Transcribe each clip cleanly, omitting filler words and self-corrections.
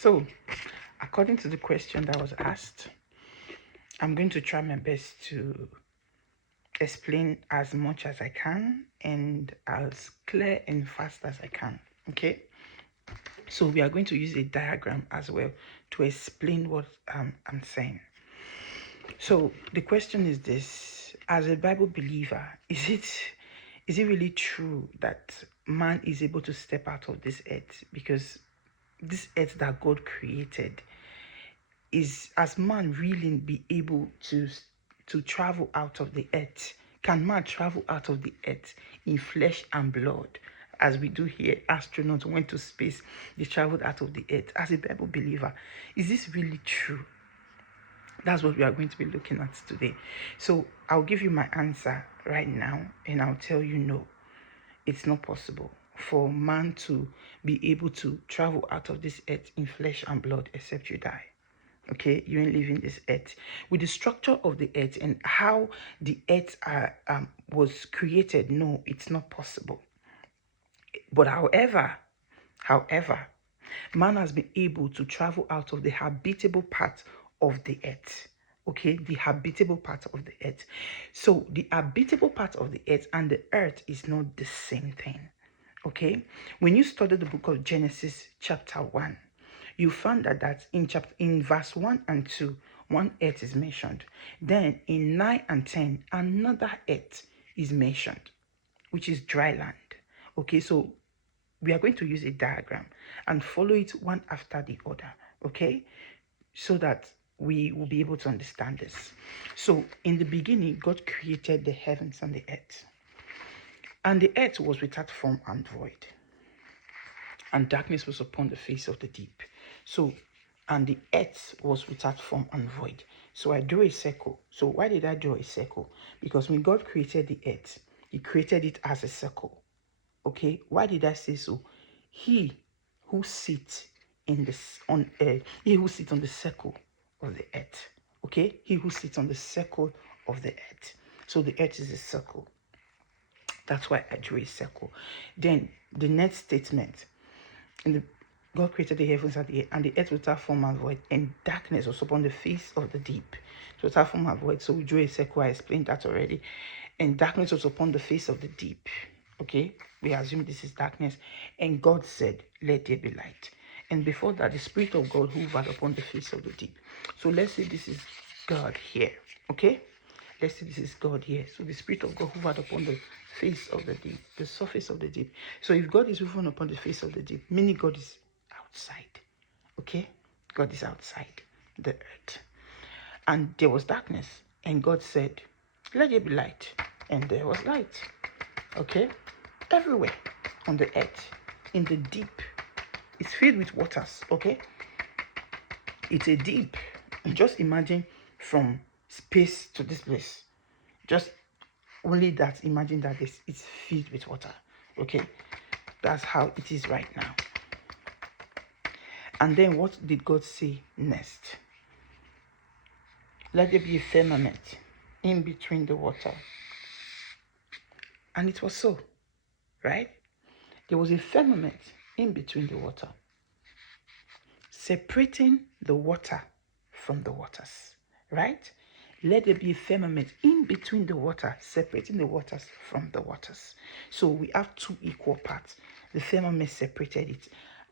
So, according to the question that was asked, I'm going to try my best to explain as much as I can and as clear and fast as I can. Okay? So, we are going to use a diagram as well to explain what I'm saying. So, the question is this: as a Bible believer, is it really true that man is able to step out of this earth? Because this earth that God created, is as man really be able to travel out of the earth? Can man travel out of the earth in flesh and blood, as we do here? Astronauts went to space, they traveled out of the earth. As a Bible believer, is this really true? That's what we are going to be looking at today. So I'll give you my answer right now, and I'll tell you no, it's not possible for man to be able to travel out of this earth in flesh and blood except you die. Okay, you ain't leaving this earth. With the structure of the earth and how the earth was created, no, it's not possible. But however, man has been able to travel out of the habitable part of the earth. Okay, the habitable part of the earth. So the habitable part of the earth and the earth is not the same thing. Okay, when you study the book of Genesis chapter 1, you find that in verse 1 and 2, one earth is mentioned. Then in 9 and 10, another earth is mentioned, which is dry land. Okay, so we are going to use a diagram and follow it one after the other, okay? So that we will be able to understand this. So in the beginning, God created the heavens and the earth. And the earth was without form and void. And darkness was upon the face of the deep. So, and the earth was without form and void. So I drew a circle. So why did I draw a circle? Because when God created the earth, he created it as a circle. Okay, why did I say so? He who sits on the circle of the earth. Okay, he who sits on the circle of the earth. So the earth is a circle. That's why I drew a circle. Then the next statement: God created the heavens and the earth without form and void, and darkness was upon the face of the deep. So without form and void. So we drew a circle. I explained that already. And darkness was upon the face of the deep. Okay, we assume this is darkness. And God said, let there be light. And before that, the Spirit of God hovered upon the face of the deep. So let's say this is God here. Okay, let's say this is God here. So the Spirit of God hovered upon the face of the deep, the surface of the deep. So if God is hovering upon the face of the deep, meaning God is outside. Okay, God is outside the earth. And there was darkness. And God said, let there be light. And there was light. Okay, everywhere on the earth, in the deep, it's filled with waters. Okay, it's a deep. Just imagine from space to this place. Just only that. Imagine that it's filled with water. Okay, that's how it is right now. And then what did God say next? Let there be a firmament in between the water. And it was so, right? There was a firmament in between the water, separating the water from the waters, right? Let there be a firmament in between the water, separating the waters from the waters. So we have two equal parts. The firmament separated it,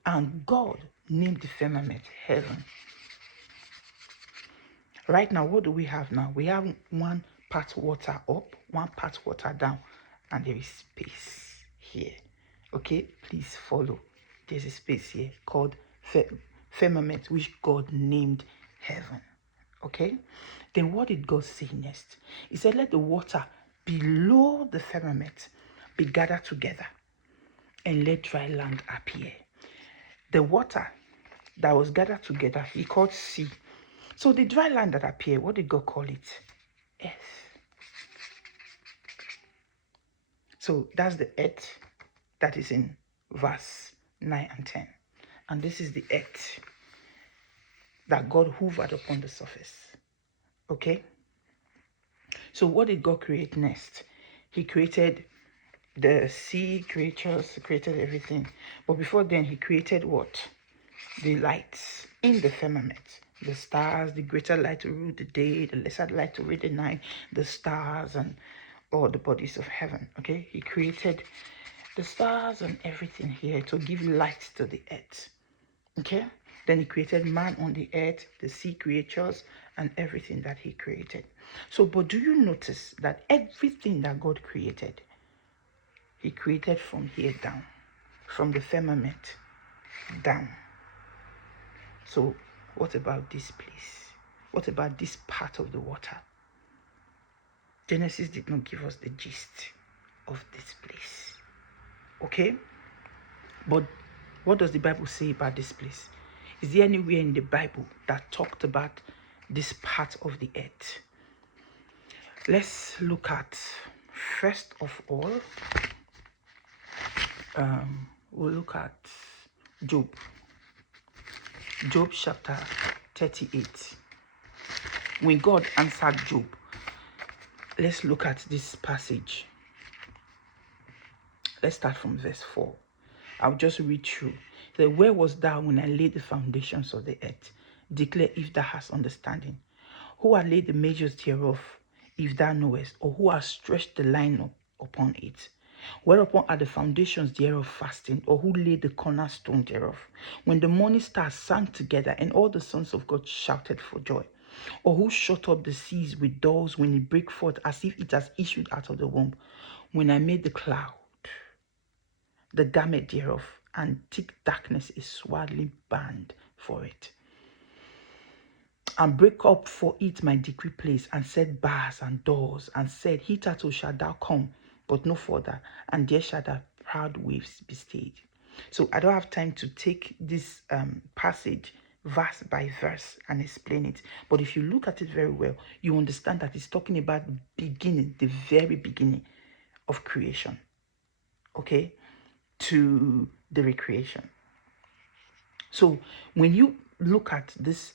and God named the firmament heaven. Right now, what do we have now? We have one part water up, one part water down, and there is space here. Okay, please follow. There's a space here called firmament, which God named heaven. Okay, then what did God say next? He said, let the water below the firmament be gathered together, and let dry land appear. The water that was gathered together, he called sea. So the dry land that appeared, what did God call it? Earth. So that's the earth that is in verse 9 and 10. And this is the earth that God hovered upon the surface. Okay? So what did God create next? He created the sea creatures, created everything. But before then, he created what? the lights in the firmament, the stars, the greater light to rule the day, the lesser light to rule the night, the stars and all the bodies of heaven. Okay, he created the stars and everything here to give light to the earth. Okay, then he created man on the earth, the sea creatures, and everything that he created. So, but do you notice that everything that God created, he created from here down, from the firmament down. So what about this place? What about this part of the water? Genesis did not give us the gist of this place. Okay? But what does the Bible say about this place? Is there anywhere in the Bible that talked about this part of the earth? Let's look at, first of all, we'll look at Job. Job chapter 38. When God answered Job, let's look at this passage. Let's start from verse 4. I'll just read through. It said, where was thou when I laid the foundations of the earth? Declare if thou hast understanding. Who hath laid the measures thereof, if thou knowest, or who hath stretched the line upon it? Whereupon are the foundations thereof fasting, or who laid the cornerstone thereof? When the morning stars sang together, and all the sons of God shouted for joy. Or who shut up the seas with doors when it break forth, as if it has issued out of the womb? When I made the cloud, the garment thereof, and thick darkness a swaddling band for it, and break up for it my decree place, and set bars and doors, and said, hitherto shalt thou come, but no further, and there shall the proud waves be stayed. So I don't have time to take this passage verse by verse and explain it, but if you look at it very well, you understand that it's talking about beginning, the very beginning of creation, okay, to the recreation. So when you look at this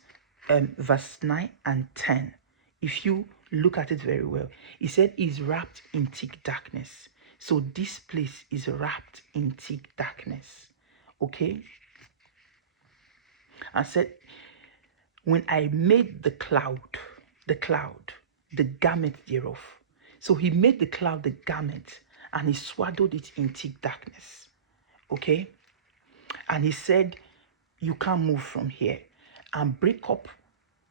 verse 9 and 10, if you look at it very well, it said is wrapped in thick darkness. So this place is wrapped in thick darkness. Okay? I said, when I made the cloud, the garment thereof. So he made the cloud the garment, and he swaddled it in thick darkness. Okay? And he said, you can't move from here, and break up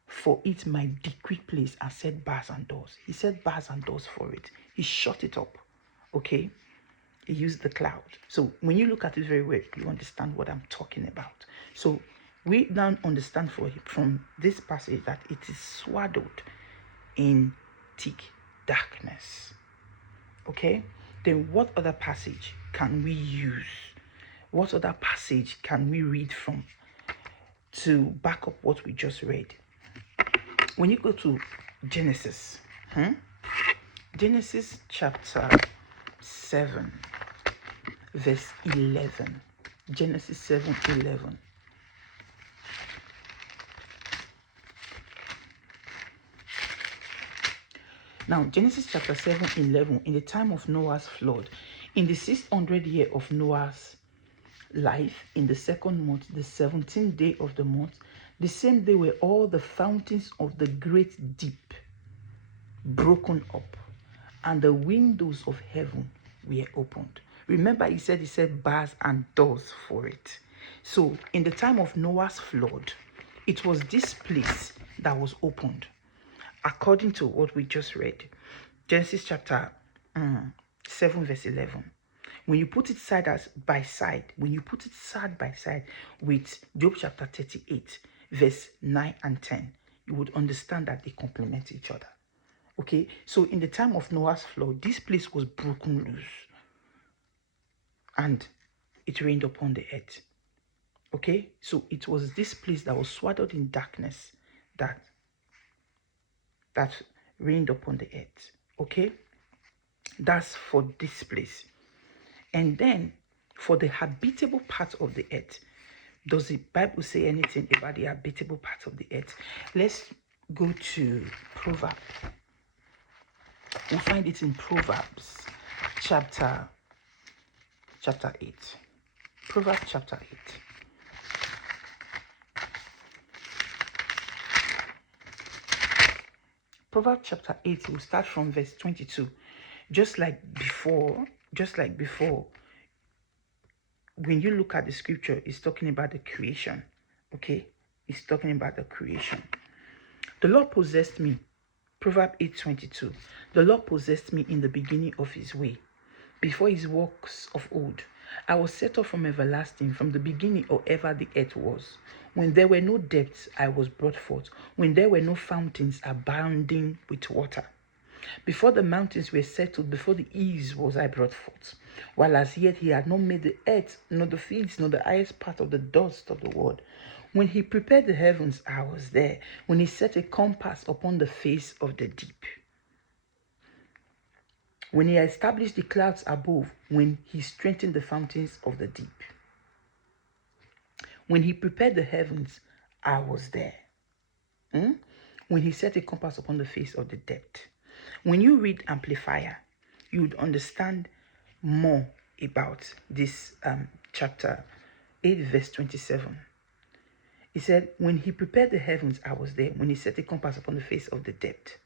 for it my decree place, and set bars and doors. He set bars and doors for it. He shut it up. Okay? He used the cloud. So when you look at it very well, you understand what I'm talking about. So we now understand from this passage that it is swaddled in thick darkness. Okay? Then what other passage can we use? What other passage can we read from to back up what we just read? When you go to Genesis, Genesis chapter 7, verse 11. Genesis 7:11. Now, Genesis chapter 7:11, in the time of Noah's flood, in the 600th year of Noah's life, in the second month, the 17th day of the month, the same day were all the fountains of the great deep broken up, and the windows of heaven were opened. Remember, he said bars and doors for it. So in the time of Noah's flood, it was this place that was opened, according to what we just read. Genesis chapter 7 verse 11. When you put it side by side with Job chapter 38 verse 9 and 10, you would understand that they complement each other. Okay, so in the time of Noah's flood, this place was broken loose, and it rained upon the earth. Okay, so it was this place that was swaddled in darkness that rained upon the earth. Okay, that's for this place. And then for the habitable part of the earth, does the Bible say anything about the habitable part of the earth? Let's go to Proverbs. We'll find it in Proverbs chapter 8. Proverbs chapter 8. Proverbs chapter 8, we'll start from verse 22. Just like before, when you look at the scripture, it's talking about the creation. Okay? It's talking about the creation. The Lord possessed me. Proverbs 8:22. The Lord possessed me in the beginning of his way, before his works of old. I was set up from everlasting, from the beginning or ever the earth was. When there were no depths, I was brought forth. When there were no fountains abounding with water. Before the mountains were settled, before the eaves was I brought forth. While as yet he had not made the earth, nor the fields, nor the highest part of the dust of the world. When he prepared the heavens, I was there. When he set a compass upon the face of the deep. When he established the clouds above, when he strengthened the fountains of the deep. When he prepared the heavens, I was there. When he set a compass upon the face of the depth. When you read Amplifier, you would understand more about this chapter 8, verse 27. He said, when he prepared the heavens, I was there. When he set a compass upon the face of the depth.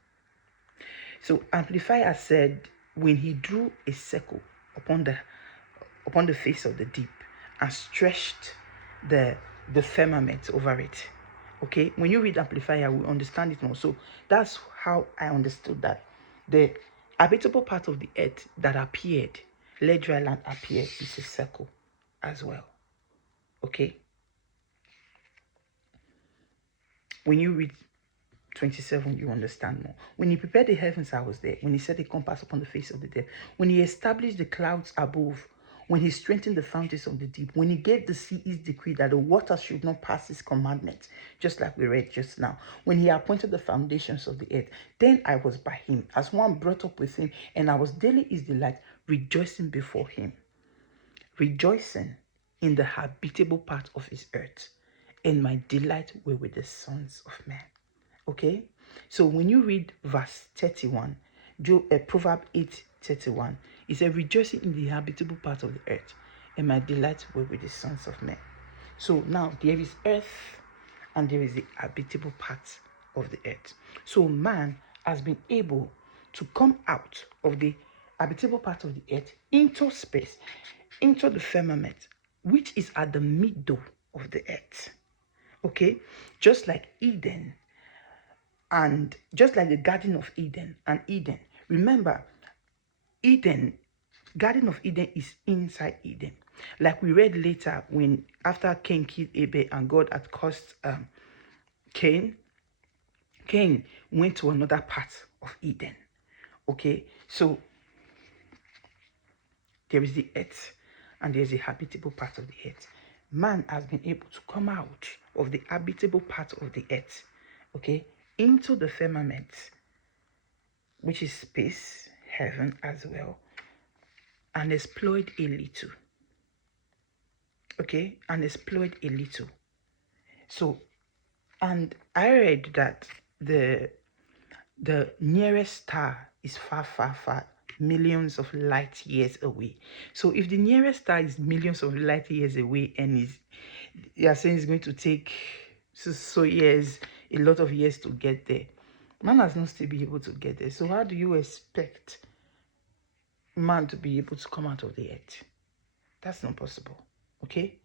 So Amplifier said, when he drew a circle upon the face of the deep and stretched the firmament over it. Okay, when you read Amplifier, we understand it more. So that's how I understood that the habitable part of the earth that appeared, let dry land appear, is a circle as well. Okay, when you read 27, you understand more. When he prepared the heavens, I was there. When he set a compass upon the face of the deep. When he established the clouds above. When he strengthened the fountains of the deep. When he gave the sea his decree that the waters should not pass his commandments, just like we read just now. When he appointed the foundations of the earth, then I was by him, as one brought up with him, and I was daily his delight, rejoicing before him. Rejoicing in the habitable part of his earth, and my delight were with the sons of men. Okay, so when you read verse 31, Proverbs 8:31, it says, rejoicing in the habitable part of the earth, and my delight were with the sons of men. So now there is earth and there is the habitable part of the earth. So man has been able to come out of the habitable part of the earth into space, into the firmament, which is at the middle of the earth. Okay, just like Eden. And just like the Garden of Eden and Eden, remember, Garden of Eden is inside Eden. Like we read later, when after Cain killed Abel and God had cursed Cain went to another part of Eden. Okay, so there is the earth and there is the habitable part of the earth. Man has been able to come out of the habitable part of the earth, okay, into the firmament, which is space, heaven as well, and exploit a little. Okay, and exploit a little. So, and I read that the nearest star is far, millions of light years away. So if the nearest star is millions of light years away and you are saying it's going to take so years, a lot of years to get there, man has not still been able to get there. So how do you expect man to be able to come out of the earth? That's not possible. Okay,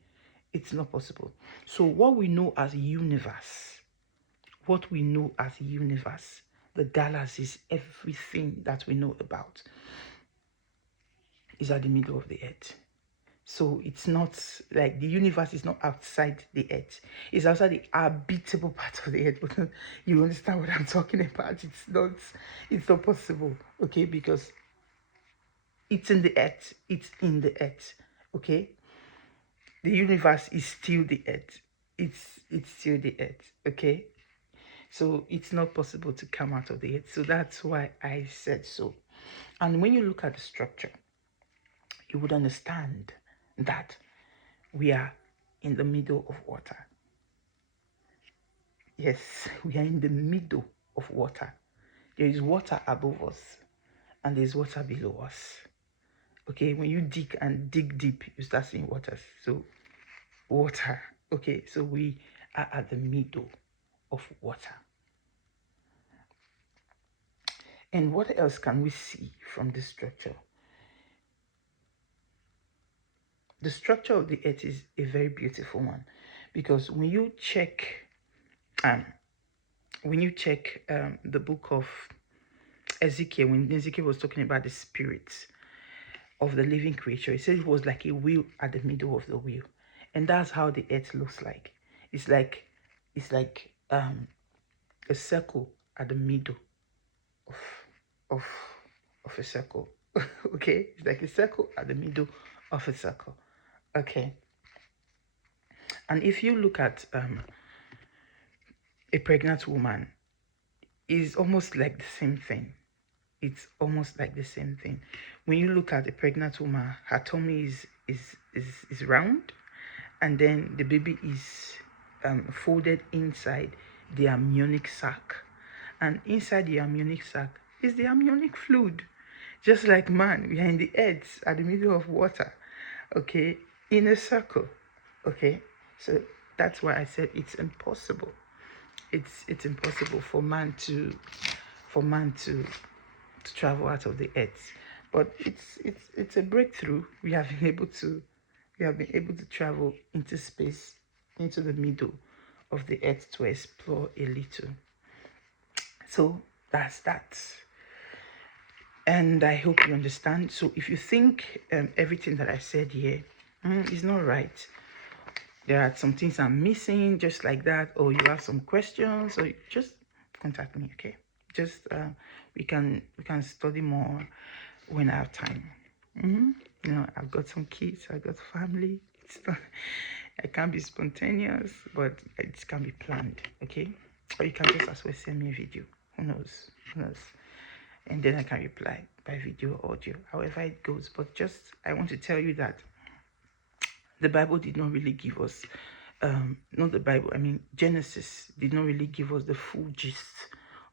it's not possible. So what we know as universe, the galaxies, everything that we know about, is at the middle of the earth. So it's not like the universe is not outside the earth. It's outside the habitable part of the earth. But you understand what I'm talking about? It's not possible. Okay, because it's in the earth. It's in the earth. Okay. The universe is still the earth. It's still the earth. Okay. So it's not possible to come out of the earth. So that's why I said so. And when you look at the structure, you would understand that we are in the middle of water. Yes, we are in the middle of water. There is water above us and there is water below us. Okay, when you dig deep, you start seeing water. So water. Okay, so we are at the middle of water. And what else can we see from this structure? The structure of the earth is a very beautiful one, because when you check um the book of Ezekiel, when Ezekiel was talking about the spirits of the living creature, he said it was like a wheel at the middle of the wheel. And that's how the earth looks like. It's like a circle at the middle of of of a circle. Okay, it's like a circle at the middle of a circle. Okay. And if you look at a pregnant woman, is almost like the same thing. It's almost like the same thing. When you look at a pregnant woman, her tummy is round, and then the baby is folded inside the amniotic sac, and inside the amniotic sac is the amniotic fluid. Just like man, we are in the earth at the middle of water, okay, in a circle, okay. So that's why I said it's impossible. It's impossible for man to travel out of the earth. But it's a breakthrough. We have been able to travel into space, into the middle of the earth, to explore a little. So that's that. And I hope you understand. So if you think everything that I said here is not right, there are some things I'm missing, just like that, or you have some questions, or just contact me, okay? Just we can study more when I have time. You know, I've got some kids, I've got family. It's not, I can't be spontaneous, but it can be planned, okay? Or you can just as well send me a video. Who knows? Who knows? And then I can reply by video or audio, however it goes. But just, I want to tell you that the Bible did not really give us, not the Bible, I mean, Genesis did not really give us the full gist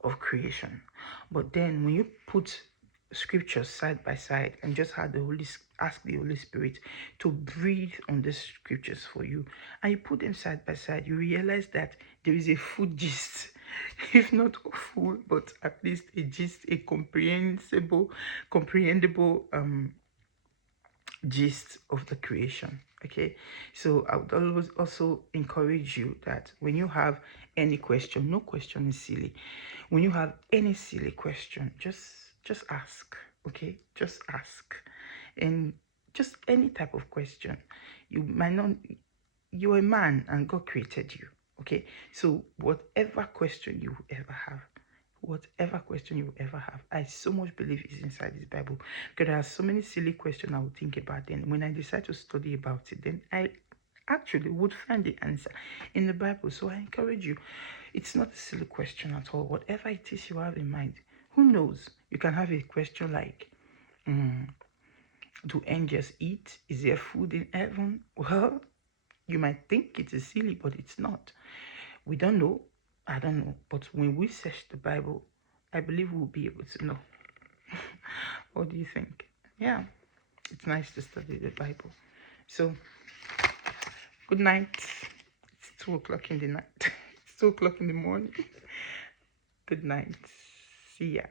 of creation. But then when you put scriptures side by side and just ask the Holy Spirit to breathe on the scriptures for you, and you put them side by side, you realize that there is a full gist, if not full, but at least a gist, a comprehensible gist of the creation. Okay, so I would always also encourage you that when you have any question, no question is silly. When you have any silly question, just ask. Okay, just ask. And just any type of question. You might not, you're a man and God created you. Okay, so whatever question you ever have, I so much believe is inside this Bible, because there are so many silly questions I would think about. Then when I decide to study about it, then I actually would find the answer in the Bible. So I encourage you, it's not a silly question at all. Whatever it is you have in mind, who knows, you can have a question like, do angels eat? Is there food in heaven? Well, you might think it is silly, but it's not. We don't know. I don't know. But when we search the Bible, I believe we'll be able to know. What do you think? Yeah, it's nice to study the Bible. So, good night. It's 2 o'clock in the night. It's 2 o'clock in the morning. Good night. See ya.